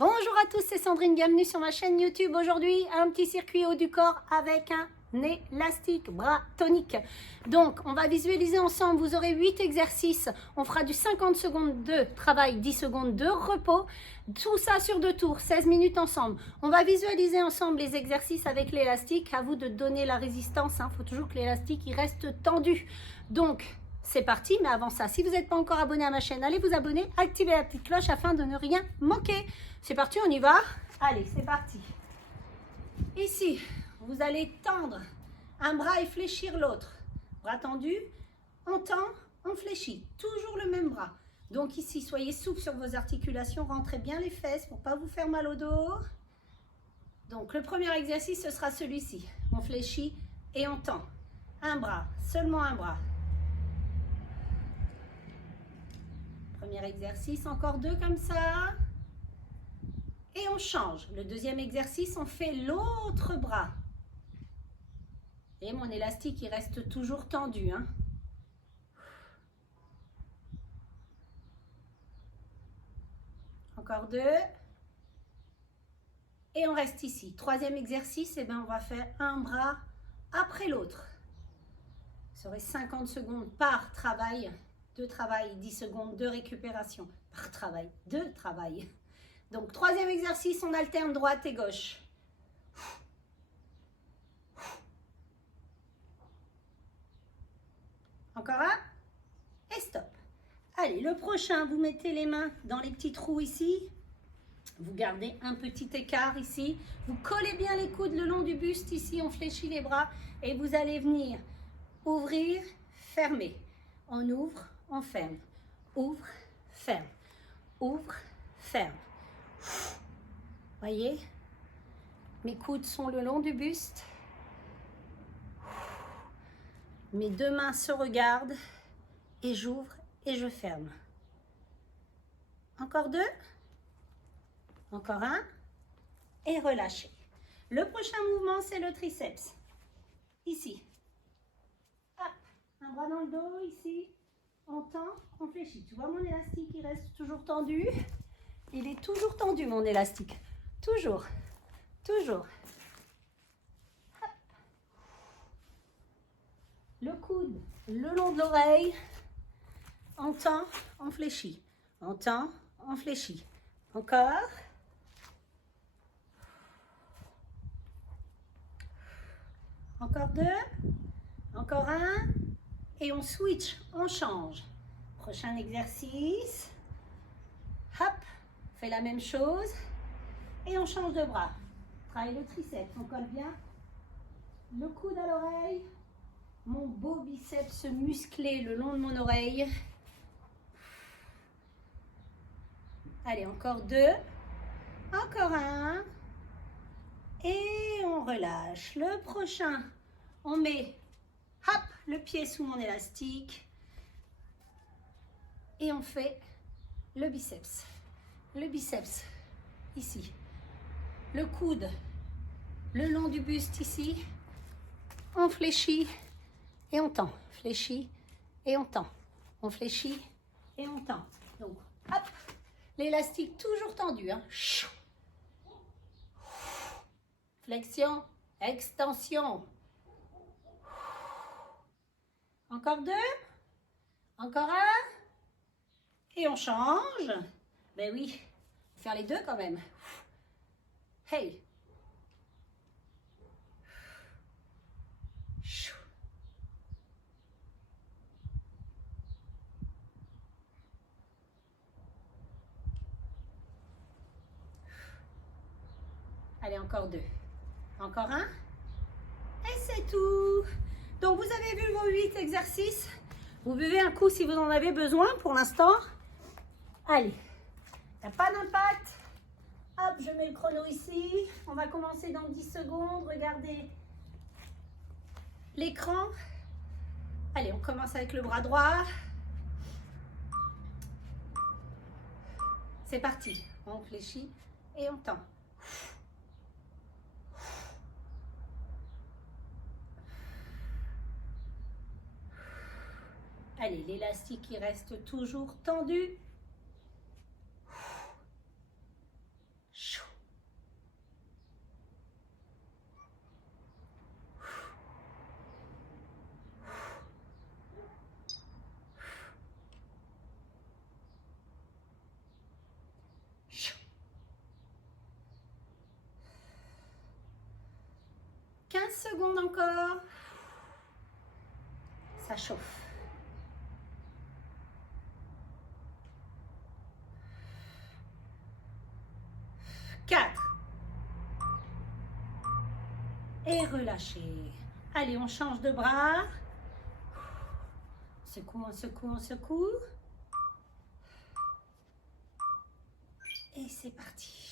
Bonjour à tous, c'est Sandrine, bienvenue sur ma chaîne YouTube. Aujourd'hui, un petit circuit haut du corps avec un élastique bras tonique. Donc, on va visualiser ensemble, vous aurez 8 exercices. On fera du 50 secondes de travail, 10 secondes de repos. Tout ça sur 2 tours, 16 minutes ensemble. On va visualiser ensemble les exercices avec l'élastique. À vous de donner la résistance. Il faut toujours que l'élastique il reste tendu. Donc, c'est parti, mais avant ça, si vous n'êtes pas encore abonné à ma chaîne, allez vous abonner, activez la petite cloche afin de ne rien manquer. C'est parti, on y va. Allez, c'est parti. Ici, vous allez tendre un bras et fléchir l'autre. Bras tendu, on tend, on fléchit. Toujours le même bras. Donc ici, soyez souple sur vos articulations, rentrez bien les fesses pour ne pas vous faire mal au dos. Donc le premier exercice, ce sera celui-ci. On fléchit et on tend. Un bras, seulement un bras. Premier exercice, encore 2 comme ça. Et on change. Le deuxième exercice, on fait l'autre bras. Et mon élastique, il reste toujours tendu. Encore 2. Et on reste ici. Troisième exercice, on va faire un bras après l'autre. Ça serait 50 secondes par travail. De travail, 10 secondes de récupération. Par travail, de travail. Donc, troisième exercice, on alterne droite et gauche. Encore un. Et stop. Allez, le prochain, vous mettez les mains dans les petits trous ici. Vous gardez un petit écart ici. Vous collez bien les coudes le long du buste ici. On fléchit les bras. Et vous allez venir ouvrir, fermer. On ouvre, on ferme. Ouvre, ferme. Ouvre, ferme. Voyez, mes coudes sont le long du buste. Mes 2 mains se regardent et j'ouvre et je ferme. Encore 2. Encore un. Et relâchez. Le prochain mouvement, c'est le triceps. Ici. Hop, un bras dans le dos, ici. On tend, on fléchit. Tu vois mon élastique, il reste toujours tendu. Il est toujours tendu, mon élastique. Toujours. Toujours. Hop. Le coude le long de l'oreille. On tend, on fléchit. On tend, on fléchit. Encore. Encore 2. Encore un. Et on switch, on change. Prochain exercice. Hop, on fait la même chose. Et on change de bras. Travaille le triceps, on colle bien. Le coude à l'oreille. Mon beau biceps musclé le long de mon oreille. Allez, encore 2. Encore un. Et on relâche. Le prochain, on met hop, le pied sous mon élastique. Et on fait le biceps. Le biceps, ici. Le coude, le long du buste, ici. On fléchit et on tend. Fléchit et on tend. On fléchit et on tend. Donc, hop, l'élastique toujours tendu. Flexion, extension. Encore 2. Encore un. Et on change. Ben oui, faire les 2 quand même. Hey. Allez, encore 2. Encore un. Et c'est tout. Donc, vous avez vu vos 8 exercices. Vous buvez un coup si vous en avez besoin pour l'instant. Allez, il n'y a pas d'impact. Hop, je mets le chrono ici. On va commencer dans 10 secondes. Regardez l'écran. Allez, on commence avec le bras droit. C'est parti. On fléchit et on tend. Allez, l'élastique il reste toujours tendu. 15 secondes encore. Ça chauffe. 4. Et relâchez. Allez, on change de bras. On secoue, on secoue, on secoue. Et c'est parti.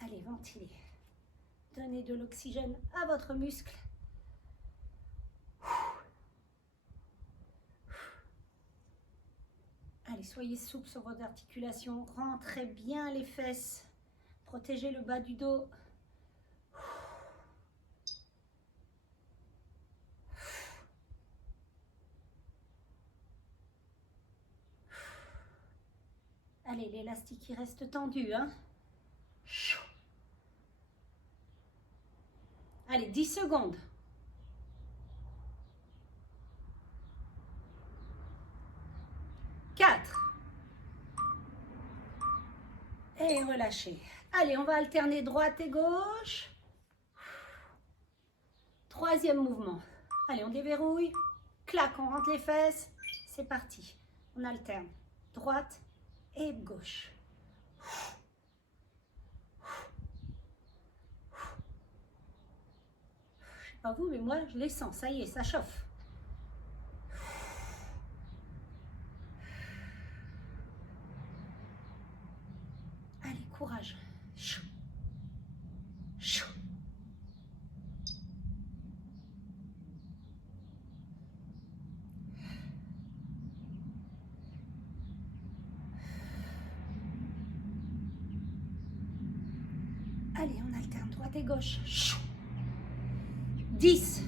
Allez, ventilez. Donnez de l'oxygène à votre muscle. Allez, soyez souple sur votre articulation. Rentrez bien les fesses. Protégez le bas du dos. Allez, l'élastique, il reste tendu, hein. Allez, 10 secondes. 4. Et relâchez. Allez, on va alterner droite et gauche. 3e mouvement. Allez, on déverrouille. Clac, on rentre les fesses. C'est parti. On alterne. Droite et gauche. Je sais pas vous, mais moi, je les sens. Ça y est, ça chauffe. Allez, courage. Chou. Chou. Allez, on alterne droite et gauche. Chou. 10.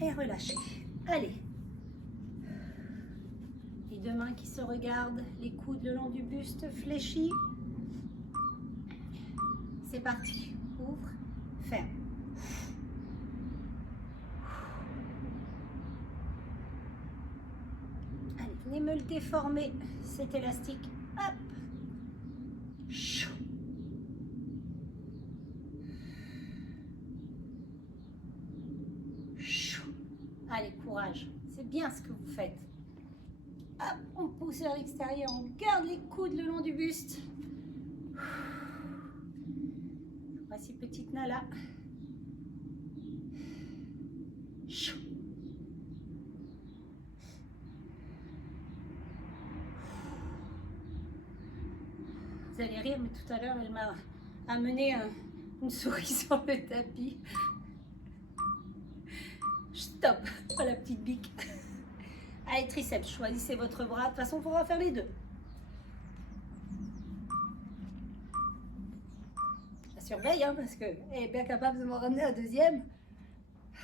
Et relâchez. Allez. Les deux mains qui se regardent, les coudes le long du buste fléchis. C'est parti. Ouvre, ferme. Allez, venez me le déformer, cet élastique. Hop. Chou. Chou. Allez, courage. C'est bien ce que vous faites. Hop, on pousse vers l'extérieur, on garde les coudes le long du buste. Voici petite Nala. Chou. Vous allez rire, mais tout à l'heure, elle m'a amené une souris sur le tapis. Stop, pas la petite bique. Allez, triceps, choisissez votre bras. De toute façon, il faudra faire les deux. Je la surveille, hein, parce qu'elle est bien capable de m'en ramener un deuxième.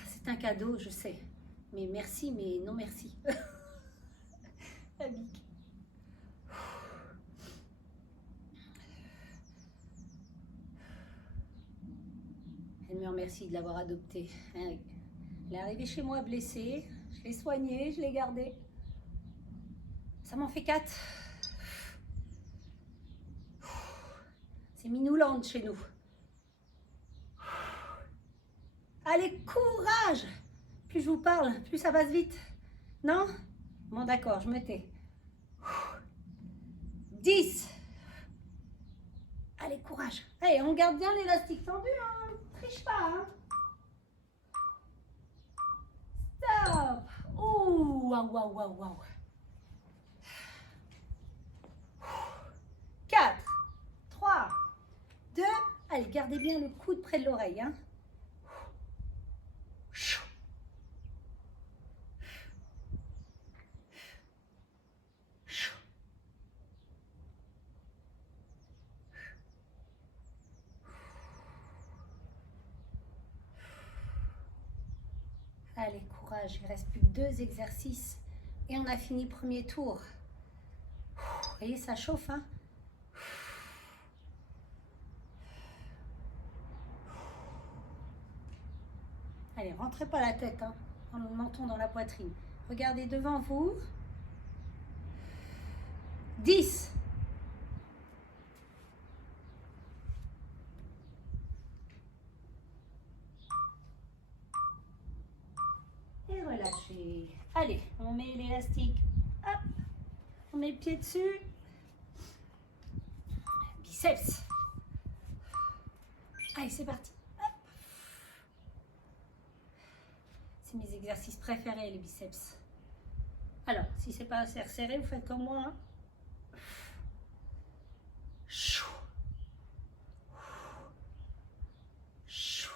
C'est un cadeau, je sais. Mais merci, mais non merci. La bique. Elle me remercie de l'avoir adoptée. Elle est arrivée chez moi blessée. Je l'ai soignée, je l'ai gardée. Ça m'en fait 4. C'est Minouland chez nous. Allez, courage! Plus je vous parle, plus ça passe vite. Non? Bon, d'accord, je me tais. 10. Allez, courage. Allez, on garde bien l'élastique tendu, hein. Triche pas, hein. Stop. Ouh, waouh, waouh, waouh, waouh. 4, 3, 2. Allez, gardez bien le coude près de l'oreille, hein. Allez, courage, il reste plus que 2 exercices et on a fini premier tour. Vous voyez, ça chauffe, hein. Allez, rentrez pas la tête, hein. dans le menton, dans la poitrine. Regardez devant vous. 10. Et relâchez. Allez, on met l'élastique. Hop. On met le pied dessus. Biceps. Allez, c'est parti. Hop. C'est mes exercices préférés, les biceps. Alors, si c'est pas assez resserré, vous faites comme moi. Hein. Chou. Chou.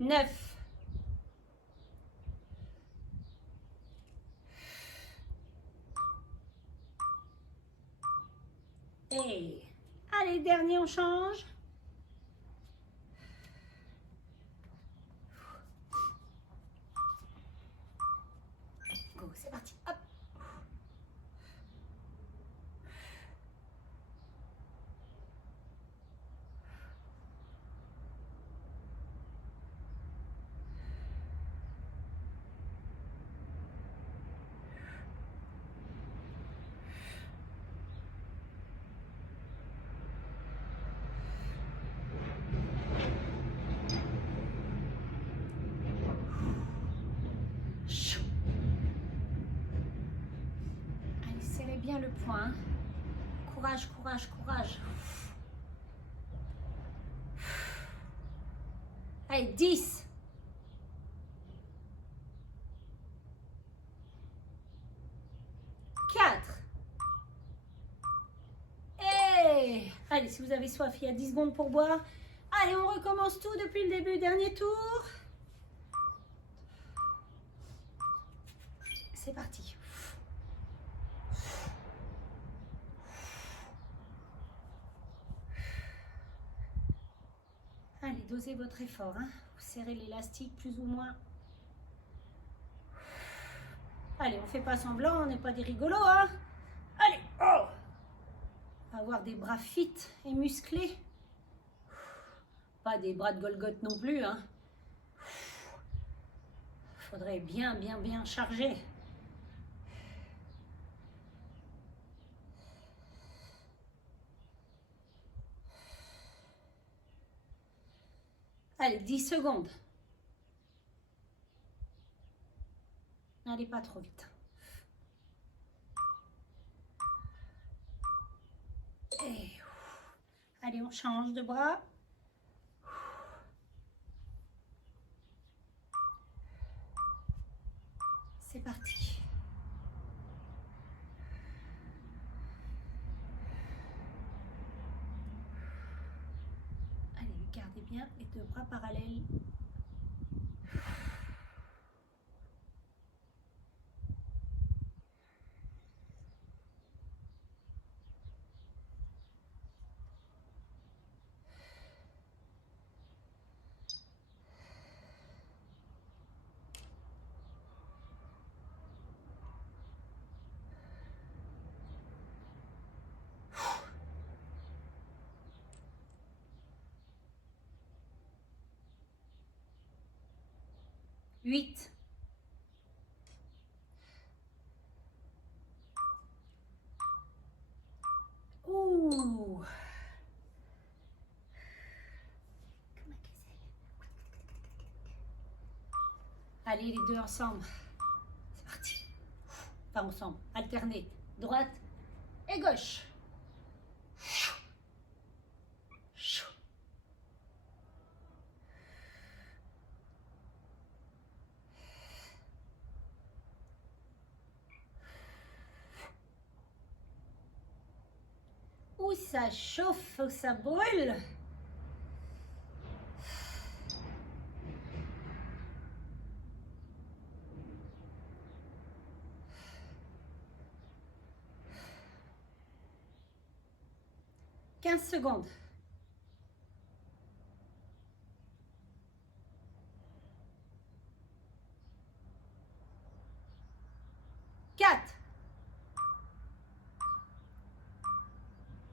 9. Et allez, dernier, on change. Go, c'est parti. Hop. Allez, serrez bien le poing. Courage, courage, courage. Allez, 10. 4. Et allez, si vous avez soif, il y a 10 secondes pour boire. Allez, on recommence tout depuis le début. Dernier tour. C'est parti. Allez, dosez votre effort. Hein. Vous serrez l'élastique plus ou moins. Allez, on ne fait pas semblant, on n'est pas des rigolos. Hein. Allez, oh, avoir des bras fit et musclés. Pas des bras de Golgoth non plus. Hein. Faudrait bien charger. Allez, 10 secondes. N'allez pas trop vite. Et, allez, on change de bras. C'est parti. Allez, gardez bien les deux bras parallèles. Huit. Ouh. Allez, les deux ensemble. C'est parti. Pas ensemble, alternez. Droite et gauche. Où ça chauffe, où ça brûle. 15 secondes. 4.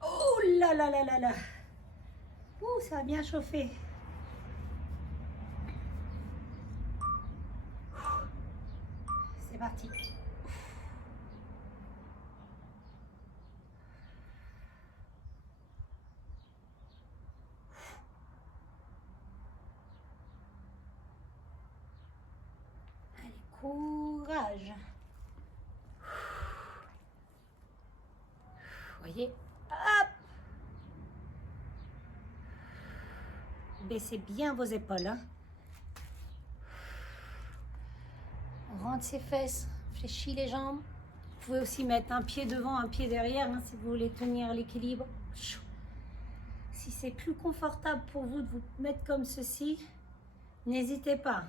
Oh là là là là là. Ouh, ça a bien chauffé. C'est parti. Allez, courage. Voyez, hop. Baissez bien vos épaules. Hein. On rentre ses fesses, fléchit les jambes. Vous pouvez aussi mettre un pied devant, un pied derrière, hein, si vous voulez tenir l'équilibre. Si c'est plus confortable pour vous de vous mettre comme ceci, n'hésitez pas.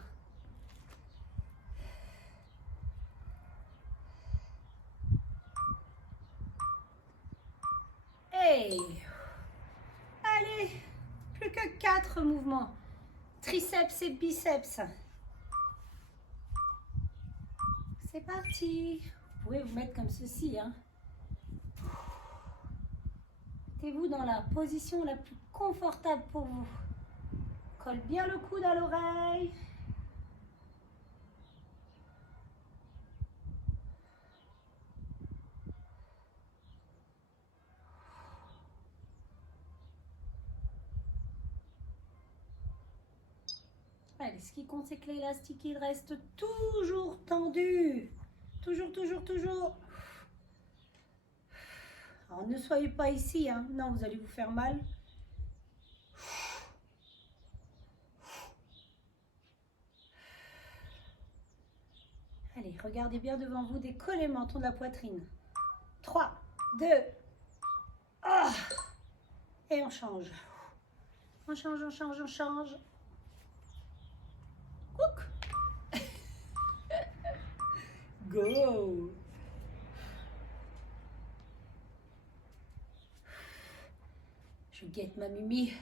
Hey! Allez, plus que 4 mouvements. Triceps et biceps. C'est parti. Vous pouvez vous mettre comme ceci. Hein. Mettez-vous dans la position la plus confortable pour vous. Colle bien le coude à l'oreille. Allez, ce qui compte, c'est que l'élastique, il reste toujours tendu. Toujours, toujours, toujours. Alors, ne soyez pas ici, hein. Non, vous allez vous faire mal. Allez, regardez bien devant vous, décollez le menton de la poitrine. 3, 2, oh. Et on change. On change, on change, on change. Couc. Go. Je guette ma Mimi.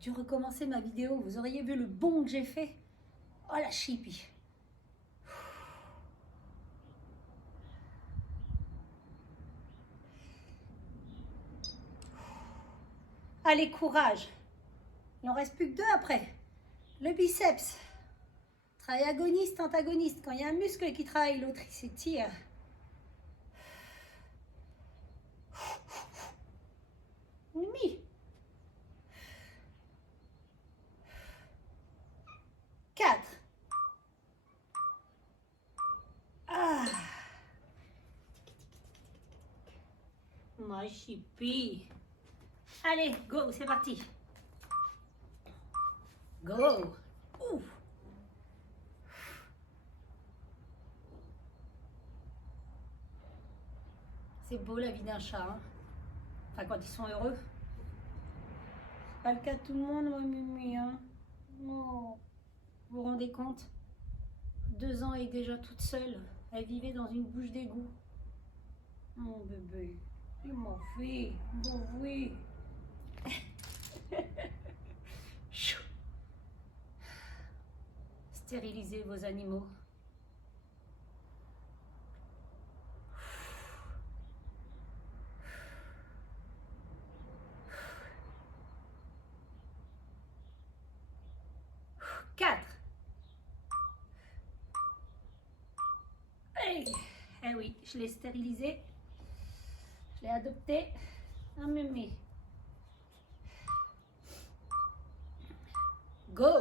J'ai dû recommencer ma vidéo. Vous auriez vu le bond que j'ai fait. Oh la chipie. Allez, courage. Il n'en reste plus que 2 après. Le biceps. Travail agoniste, antagoniste. Quand il y a un muscle qui travaille, l'autre il s'étire. Mimi. 4. Ah. Ma chipie. Allez, go, c'est parti. Go. Ouf. C'est beau la vie d'un chat. Hein. Enfin, quand ils sont heureux. C'est pas le cas de tout le monde, moi, Mimi. Hein. Oh. Vous vous rendez compte? 2 ans et déjà toute seule. Elle vivait dans une bouche d'égout. Mon bébé, il m'a fait. Bon, oui. Stérilisez vos animaux. Quatre. Eh oui, je l'ai stérilisé. Je l'ai adopté. Un mémé. Go!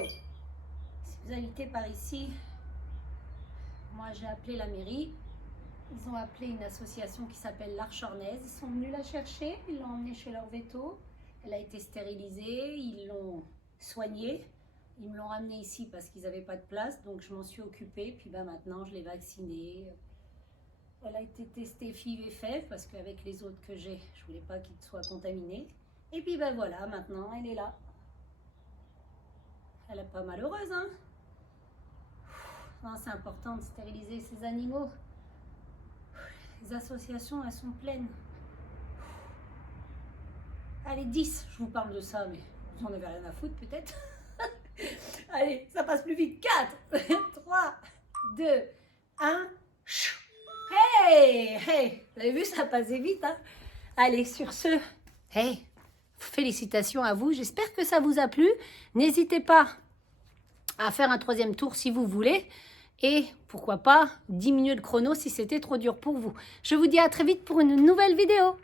Si vous habitez par ici, moi j'ai appelé la mairie. Ils ont appelé une association qui s'appelle l'Arche Ornaise. Ils sont venus la chercher, ils l'ont emmenée chez leur veto. Elle a été stérilisée, ils l'ont soignée. Ils me l'ont ramenée ici parce qu'ils n'avaient pas de place, donc je m'en suis occupée. Puis ben, maintenant, je l'ai vaccinée. Elle a été testée FIV et FEV parce qu'avec les autres que j'ai, je voulais pas qu'ils soient contaminés. Et puis ben voilà, maintenant, elle est là. Elle n'est pas malheureuse, hein? C'est important de stériliser ces animaux. Les associations, elles sont pleines. Allez, 10, je vous parle de ça, mais vous en avez rien à foutre peut-être. Allez, ça passe plus vite. 4, 3, 2, 1. Hey, hey, vous avez vu, ça passait vite. Hein. Allez, sur ce, hey, félicitations à vous. J'espère que ça vous a plu. N'hésitez pas à faire un 3e tour si vous voulez. Et pourquoi pas diminuer le chrono si c'était trop dur pour vous. Je vous dis à très vite pour une nouvelle vidéo.